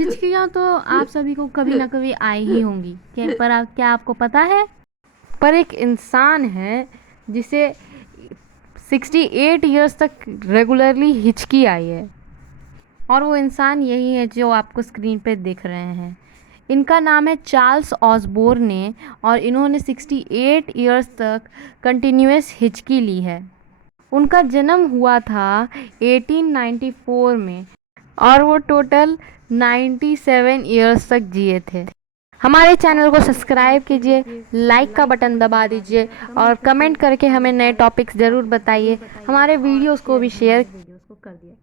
हिचकियाँ तो आप सभी को कभी ना कभी आई ही होंगी, क्या आपको पता है? पर एक इंसान है जिसे 68 इयर्स तक रेगुलरली हिचकी आई है, और वो इंसान यही है जो आपको स्क्रीन पे दिख रहे हैं। इनका नाम है चार्ल्स ऑसबोर्न और इन्होंने 68 इयर्स तक कंटिन्यूअस हिचकी ली है। उनका जन्म हुआ था 1894 में और वो टोटल 97 इयर्स तक जिए थे। हमारे चैनल को सब्सक्राइब कीजिए, लाइक का बटन दबा दीजिए और कमेंट करके हमें नए टॉपिक्स ज़रूर बताइए। हमारे वीडियोस को भी शेयर कर दिए।